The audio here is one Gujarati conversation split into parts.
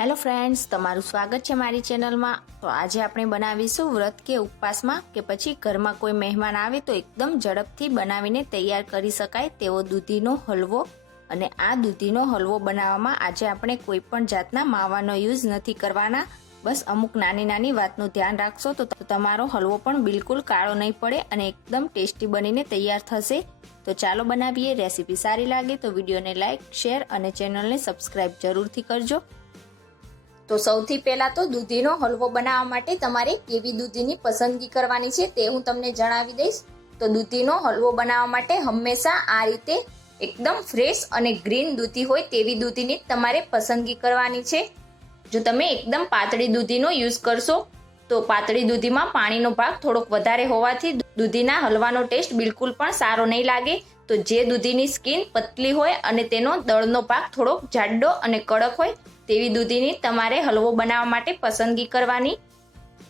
હેલો ફ્રેન્ડ્સ, તમારું સ્વાગત છે મારી ચેનલમાં। તો આજે આપણે બનાવીશું વ્રત કે ઉપવાસમાં કે પછી ઘરમાં કોઈ મહેમાન આવે તો એકદમ ઝડપથી બનાવીને તૈયાર કરી શકાય તેવો દૂધીનો હલવો। અને આ દૂધીનો હલવો બનાવવામાં આજે આપણે કોઈ પણ જાતના માવાનો યુઝ નથી કરવાના। બસ અમુક નાની નાની વાતનું ધ્યાન રાખશો તો તમારો હલવો પણ બિલકુલ કાળો નહીં પડે અને એકદમ ટેસ્ટી બનીને તૈયાર થશે। તો ચાલો બનાવીએ। રેસીપી સારી લાગે તો વિડીયોને લાઇક, શેર અને ચેનલને સબસ્ક્રાઇબ જરૂરથી કરજો। તો સૌથી પહેલા તો દૂધીનો હલવો બનાવવા માટે તમારે કેવી દૂધીની પસંદગી કરવાની છે તે હું તમને જણાવી દઈશ। તો દૂધીનો હલવો બનાવવા માટે હંમેશા આ રીતે એકદમ ફ્રેશ અને ગ્રીન દૂધી હોય તેવી દૂધીની તમારે પસંદગી કરવાની છે। જો તમે એકદમ પાતળી દૂધીનો યુઝ કરશો તો પાતળી દૂધીમાં પાણીનો ભાગ થોડોક વધારે હોવાથી દૂધીના હલવાનો ટેસ્ટ બિલકુલ પણ સારો નહીં લાગે। તો જે દૂધીની સ્કિન પતલી હોય અને તેનો દળનો ભાગ થોડોક જાડો અને કડક હોય તેવી દૂધીની તમારે હલવો બનાવવા માટે પસંદગી કરવાની।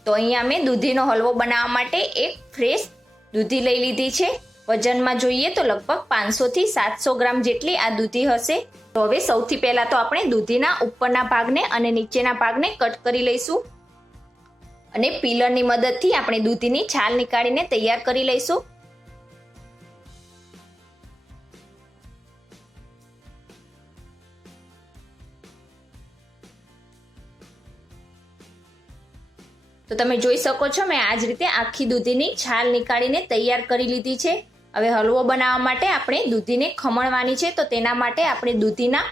તો અહીંયા મેં દૂધીનો હલવો બનાવવા માટે એક ફ્રેશ દૂધી લઈ લીધી છે। વજનમાં જોઈએ તો લગભગ 500 થી 700 ગ્રામ જેટલી આ દૂધી હશે। તો હવે સૌથી પહેલા તો આપણે દૂધીના ઉપરના ભાગને અને નીચેના ભાગને કટ કરી લઈશું અને પીલરની મદદથી આપણે દૂધીની છાલ નીકાળીને તૈયાર કરી લઈશું। તો તમે જોઈ શકો છો મેં આ જ રીતે આખી દૂધીની છાલ નીકાળીને તૈયાર કરી લીધી છે। હવે હલવો બનાવવા માટે આપણે દૂધીને ખમણવાની છે। તો તેના માટે આપણે દૂધીના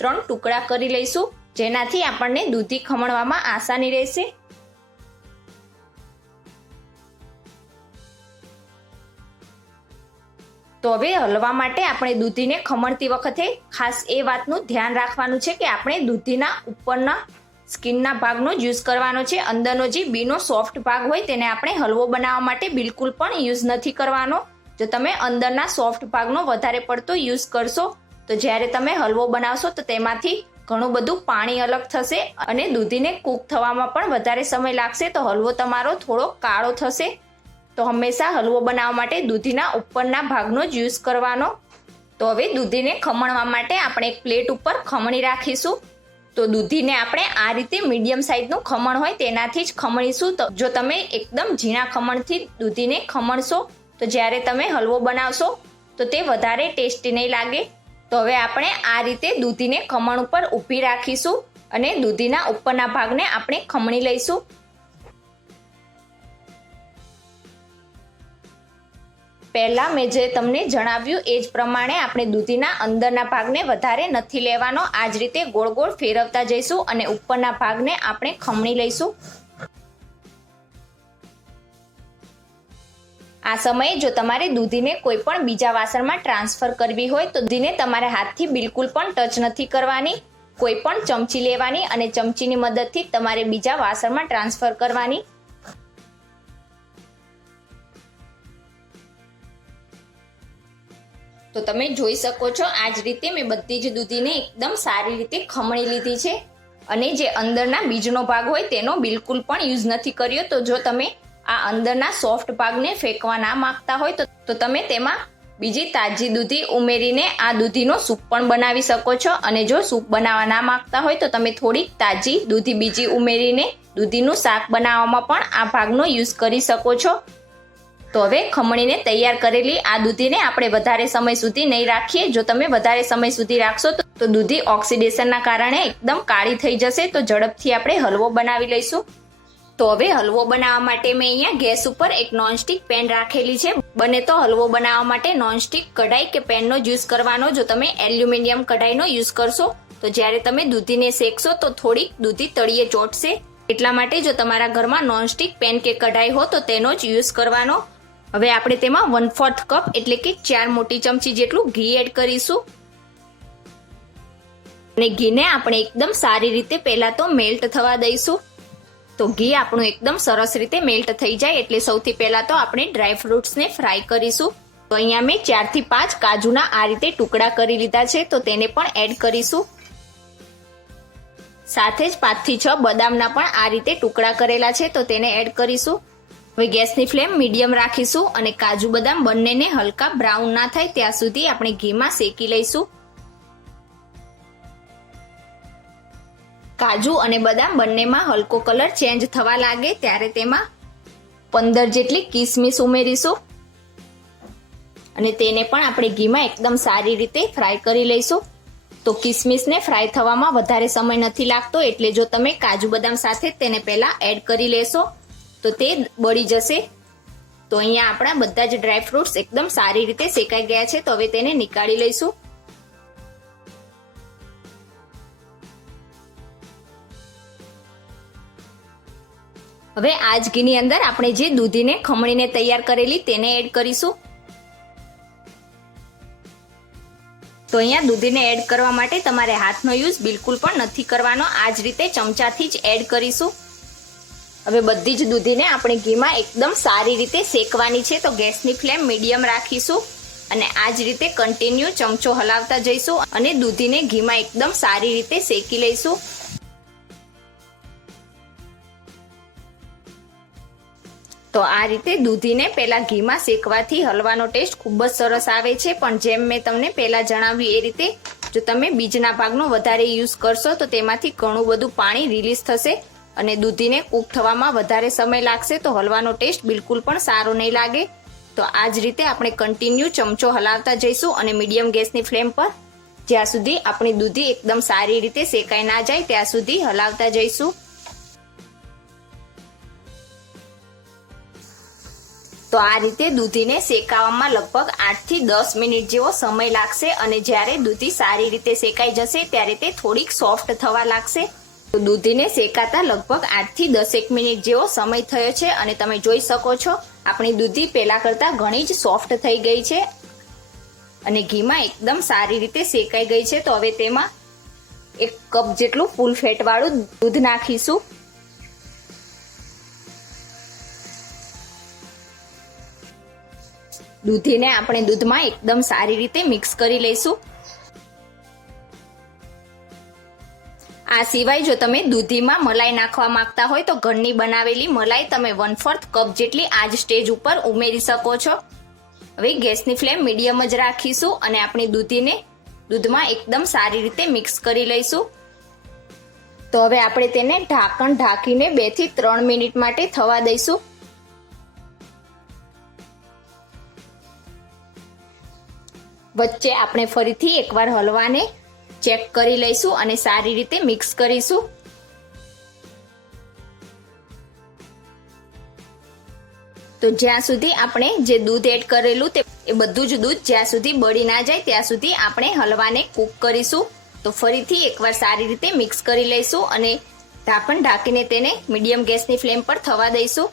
3 ટુકડા કરી લઈશું જેનાથી આપણને દૂધી ખમણવામાં આસાની રહેશે। તો હવે હલવા માટે આપણે દૂધીને ખમણતી વખતે ખાસ એ વાતનું ધ્યાન રાખવાનું છે કે આપણે દૂધીના ઉપરના સ્કિનના ભાગનો યુઝ કરવાનો છે। અંદરનો જે બીનો સોફ્ટ ભાગ હોય તેને આપણે હલવો બનાવવા માટે બિલકુલ પણ યુઝ નથી કરવાનો। જો તમે અંદરના સોફ્ટ ભાગનો વધારે પડતો યુઝ કરશો તો જ્યારે તમે હલવો બનાવશો તો તેમાંથી ઘણું બધું પાણી અલગ થશે અને દૂધીને કૂક થવામાં પણ વધારે સમય લાગશે। તો હલવો તમારો થોડો કાળો થશે। તો હંમેશા હલવો બનાવવા માટે દૂધીના ઉપરના ભાગનો જ યુઝ કરવાનો। તો હવે દૂધીને ખમણવા માટે આપણે એક પ્લેટ ઉપર ખમણી રાખીશું। તો દૂધીને આપણે આ રીતે મીડિયમ સાઇઝનું ખમણ હોય તેનાથી જ ખમણીશું। તો જો તમે એકદમ ઝીણા ખમણથી દૂધીને ખમણશો તો જ્યારે તમે હલવો બનાવશો તો તે વધારે ટેસ્ટી નહીં લાગે। તો હવે આપણે આ રીતે દૂધીને ખમણ ઉપર ઊભી રાખીશું અને દૂધીના ઉપરના ભાગને આપણે ખમણી લઈશું। પહેલા મેં જે તમને જણાવ્યું એ જ પ્રમાણે આપણે દૂધીના અંદરના ભાગને વધારે નથી લેવાનો। આ જ રીતે ગોળ ગોળ ફેરવતા જઈશું અને ઉપરના ભાગને આપણે ખમણી લઈશું। આ સમયે જો તમારે દૂધીને કોઈ પણ બીજા વાસણમાં ટ્રાન્સફર કરવી હોય તો દૂધીને તમારે હાથથી બિલકુલ પણ ટચ નથી કરવાની। કોઈ પણ ચમચી લેવાની અને ચમચીની મદદથી તમારે બીજા વાસણમાં ટ્રાન્સફર કરવાની। તો તમે જોઈ શકો છો આ જ રીતે મેં બધી જ દૂધીને એકદમ સારી રીતે ખમણી લીધી છે અને જે અંદરના બીજનો ભાગ હોય તેનો બિલકુલ પણ યુઝ નથી કર્યો। તો જો તમે આ અંદરના સોફ્ટ ભાગને ફેંકવા ના માંગતા હોય તો તમે તેમાં બીજી તાજી દૂધી ઉમેરીને આ દૂધીનો સૂપ પણ બનાવી શકો છો। અને જો સૂપ બનાવવા ના માંગતા હોય તો તમે થોડીક તાજી દૂધી બીજી ઉમેરીને દૂધીનું શાક બનાવવામાં પણ આ ભાગનો યુઝ કરી શકો છો। તો હવે ખમણીને તૈયાર કરેલી આ દૂધીને આપણે વધારે સમય સુધી નહીં રાખીએ। જો તમે વધારે સમય સુધી રાખશો તો દૂધી ઓક્સિડેશનના કારણે એકદમ કાળી થઈ જશે। તો ઝડપથી આપણે હલવો બનાવી લઈશું। તો હવે હલવો બનાવવા માટે મેં અહીંયા ગેસ ઉપર એક નોનસ્ટિક પેન રાખેલી છે। બને તો હલવો બનાવવા માટે નોનસ્ટિક કઢાઈ કે પેનનો યુઝ કરવાનો। જો તમે એલ્યુમિનિયમ કઢાઈનો યુઝ કરશો તો જ્યારે તમે દૂધીને શેકશો તો થોડીક દૂધી તળિયે ચોંટશે। એટલા માટે જો તમારા ઘરમાં નોનસ્ટિક પેન કે કઢાઈ હો તો તેનો જ યુઝ કરવાનો। હવે આપણે તેમાં 1/4 કપ એટલે કે 4 મોટી ચમચી જેટલું ઘી એડ કરીશું અને ઘીને આપણે એકદમ સારી રીતે પહેલા તો મેલ્ટ થવા દઈશું। તો ઘી આપણું એકદમ સરસ રીતે મેલ્ટ થઈ જાય એટલે સૌથી પહેલા તો આપણે ડ્રાય ફ્રૂટ્સને ફ્રાય કરીશું। તો અહીંયા મેં 4 થી 5 કાજુના આ રીતે ટુકડા કરી લીધા છે તો તેને પણ એડ કરીશું। સાથે જ 5 થી 6 બદામના પણ આ રીતે ટુકડા કરેલા છે તો તેને એડ કરીશું। હવે ગેસની ફ્લેમ મીડિયમ રાખીશું અને કાજુ બદામ બંનેને હલકા બ્રાઉન ના થાય ત્યાં સુધી આપણે ઘીમાં શેકી લઈશું। કાજુ અને બદામ બંનેમાં હલકો કલર ચેન્જ થવા લાગે ત્યારે તેમાં 15 જેટલી કિસમિસ ઉમેરીશું અને તેને પણ આપણે ઘીમાં એકદમ સારી રીતે ફ્રાય કરી લઈશું. તો કિસમિસને ફ્રાય થવામાં વધારે સમય નથી લાગતો, એટલે જો તમે કાજુ બદામ સાથે તેને પહેલા એડ કરી લેશો તો તે બળી જશે. તો અહીંયા આપણા બધા જ ડ્રાય ફ્રૂટ્સ એકદમ સારી રીતે શેકાઈ ગયા છે. તો હવે તેને નીકાળી લઈશું. હવે આ જ ઘીની અંદર આપણે જે દૂધીને ખમણીને તૈયાર કરેલી તેને એડ કરીશું. તો અહીંયા દૂધીને એડ કરવા માટે તમારે હાથનો યુઝ બિલકુલ પણ નથી કરવાનો. આ જ રીતે ચમચાથી જ એડ કરીશું. હવે બધી જ દૂધીને આપણે ઘીમાં એકદમ સારી રીતે શેકવાની છે. તો ગેસની ફ્લેમ મીડિયમ રાખીશું અને આ જ રીતે કન્ટિન્યુ ચમચો હલાવતા જઈશું અને દૂધીને ઘીમાં એકદમ સારી રીતે શેકી લઈશું. તો આ રીતે દૂધીને પહેલા ઘીમાં શેકવાથી હલવાનો ટેસ્ટ ખૂબ જ સરસ આવે છે. પણ જેમ મેં તમને પહેલા જણાવ્યું એ રીતે જો તમે બીજના ભાગનો વધારે યુઝ કરશો તો તેમાંથી ઘણું બધું પાણી રિલીઝ થશે અને દૂધીને કૂક થવામાં વધારે સમય લાગશે. તો હલવાનો ટેસ્ટ બિલકુલ પણ સારો નહીં લાગે. તો આ જ રીતે આપણે કન્ટિન્યુ ચમચો હલાવતા જઈશું અને મીડિયમ ગેસની ફ્લેમ પર જ્યાં સુધી આપણી દૂધી એકદમ સારી રીતે શેકાઈ ના જાય ત્યાં સુધી હલાવતા જઈશું. તો આ રીતે દૂધીને શેકાવામાં લગભગ 8 થી 10 મિનિટ જેવો સમય લાગશે અને જ્યારે દૂધી સારી રીતે શેકાઈ જશે ત્યારે તે થોડીક સોફ્ટ થવા લાગશે. તો દૂધીને શેકાતા લગભગ 8 થી 10 મિનિટ જેવો સમય થયો છે અને તમે જોઈ શકો છો આપણી દૂધી પહેલા કરતા ઘણી જ સોફ્ટ થઈ ગઈ છે અને ઘીમાં એકદમ સારી રીતે શેકાઈ ગઈ છે. તો હવે તેમાં 1 કપ જેટલું ફૂલ ફેટ વાળું દૂધ નાખીશું. દૂધીને આપણે દૂધમાં એકદમ સારી રીતે મિક્સ કરી લઈશું. આ સિવાય જો તમે દૂધીમાં મલાઈ નાખવા માંગતા હોય તો ઘરની બનાવેલી મલાઈ તમે 1/4 કપ જેટલી આ જ સ્ટેજ ઉપર ઉમેરી શકો છો. હવે ગેસની ફ્લેમ મીડિયમ જ રાખીશું અને આપણી દૂધીને દૂધમાં એકદમ સારી રીતે મિક્સ કરી લઈશું. તો હવે આપણે તેને ઢાંકણ ઢાંકીને 2 થી 3 મિનિટ માટે થવા દઈશું. વચ્ચે આપણે ફરીથી એકવાર હલવાને ચેક કરી લઈશું અને સારી રીતે મિક્સ કરીશું. તો જ્યાં સુધી આપણે જે દૂધ એડ કરેલું તે બધું જ દૂધ જ્યાં સુધી બળી ના જાય ત્યાં સુધી આપણે હલવાને કૂક કરીશું. તો ફરીથી એકવાર સારી રીતે મિક્સ કરી લઈશું અને ઢાંકણ ઢાંકીને તેને મીડિયમ ગેસની ફ્લેમ પર થવા દઈશું.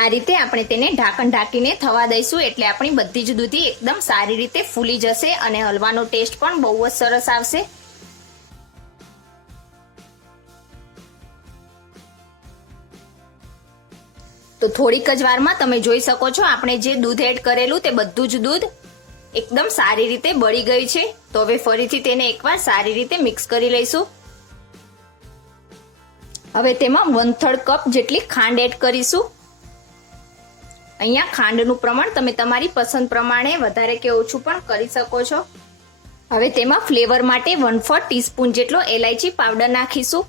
આ રીતે આપણે તેને ઢાંકણ ઢાંકીને થવા દઈશું એટલે આપણી બધી જ દૂધી એકદમ સારી રીતે ફૂલી જશે અને હલવાનો ટેસ્ટ પણ બહુ જ સરસ આવશે. તો થોડીક જ વારમાં તમે જોઈ શકો છો આપણે જે દૂધ એડ કરેલું તે બધું જ દૂધ એકદમ સારી રીતે બળી ગયું છે. તો હવે ફરીથી તેને એકવાર સારી રીતે મિક્સ કરી લઈશું. હવે તેમાં 1/3 કપ જેટલી ખાંડ એડ કરીશું. અહીંયા ખાંડનું પ્રમાણ તમે તમારી પસંદ પ્રમાણે વધારે કે ઓછું પણ કરી શકો છો. હવે તેમાં ફ્લેવર માટે 1/4 ટીસ્પૂન જેટલો એલાયચી પાવડર નાખીશું.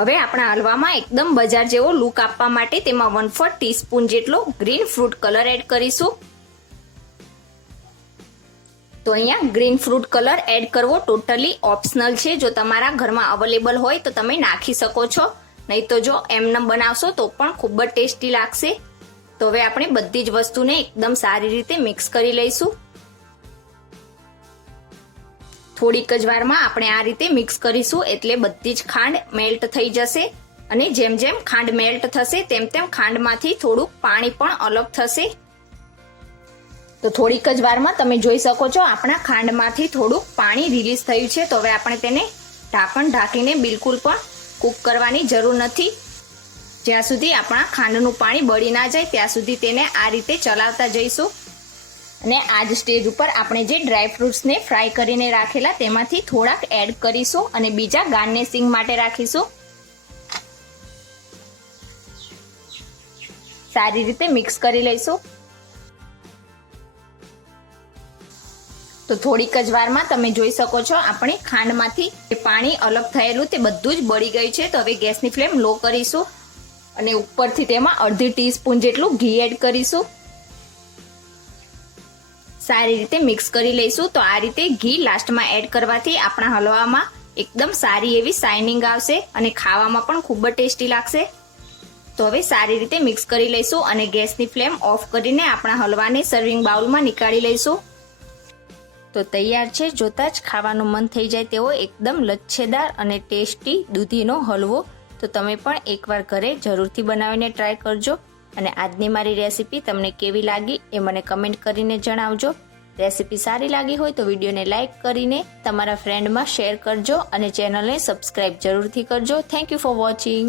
હવે આપણા હલવામાં એકદમ બજાર જેવો લુક આપવા માટે તેમાં 1/4 ટીસ્પૂન જેટલો ગ્રીન ફ્રૂટ કલર એડ કરીશું. તો અહીંયા ગ્રીન ફ્રૂટ કલર એડ કરવો ટોટલી ઓપ્શનલ છે. જો તમારા ઘરમાં અવેલેબલ હોય તો તમે નાખી શકો છો, નહીં તો જો એમને બનાવશો તો પણ ખૂબ જ ટેસ્ટી લાગશે. તો હવે આપણે બધી જ વસ્તુને એકદમ સારી રીતે મિક્સ કરી લઈશું. થોડીક જ વારમાં આપણે આ રીતે મિક્સ કરીશું એટલે બધી જ ખાંડ મેલ્ટ થઈ જશે અને જેમ જેમ ખાંડ મેલ્ટ થશે તેમ તેમ ખાંડમાંથી થોડુંક પાણી પણ અલગ થશે. તો થોડીક જ વારમાં તમે જોઈ શકો છો આપણા ખાંડમાંથી થોડુંક પાણી રિલીઝ થયું છે. તો હવે આપણે તેને ઢાંકણ ઢાંકીને બિલકુલ પણ કૂક કરવાની જરૂર નથી. જ્યાં સુધી આપણા ખાંડનું પાણી બળી ના જાય ત્યાં સુધી તેને આ રીતે ચલાવતા જઈશું અને આ જ સ્ટેજ ઉપર આપણે જે ડ્રાય ફ્રૂટ્સને ફ્રાય કરીને રાખેલા તેમાંથી થોડાક એડ કરીશું અને બીજા ગાર્નિશિંગ માટે રાખીશું. સારી રીતે મિક્સ કરી લઈશું. તો થોડીક જ વારમાં તમે જોઈ શકો છો આપણે ખાંડમાંથી પાણી અલગ થયેલું તે બધું જ બળી ગયું છે. તો હવે ગેસની ફ્લેમ લો કરીશું અને ઉપરથી તેમાં અડધી ટીસ્પૂન જેટલું ઘી એડ કરીશું. સારી રીતે મિક્સ કરી લઈશું. તો આ રીતે ઘી લાસ્ટમાં એડ કરવાથી આપણા હલવામાં એકદમ સારી એવી શાઇનિંગ આવશે અને ખાવામાં પણ ખૂબ જ ટેસ્ટી લાગશે. તો હવે સારી રીતે મિક્સ કરી લઈશું અને ગેસની ફ્લેમ ઓફ કરીને આપણા હલવાને સર્વિંગ બાઉલમાં નીકાળી લઈશું. તો તૈયાર છે. જોતા જ ખાવાનું મન થઈ જાય તેવો એકદમ લચ્છેદાર અને ટેસ્ટી દૂધીનો હલવો. તો તમે પણ એકવાર ઘરે જરૂરથી બનાવીને ટ્રાય કરજો અને આજની મારી રેસીપી તમને કેવી લાગી એ મને કમેન્ટ કરીને જણાવજો. રેસીપી સારી લાગી હોય તો વિડીયોને લાઇક કરીને તમારા ફ્રેન્ડમાં શેર કરજો અને ચેનલને સબસ્ક્રાઇબ જરૂરથી કરજો. Thank you for watching.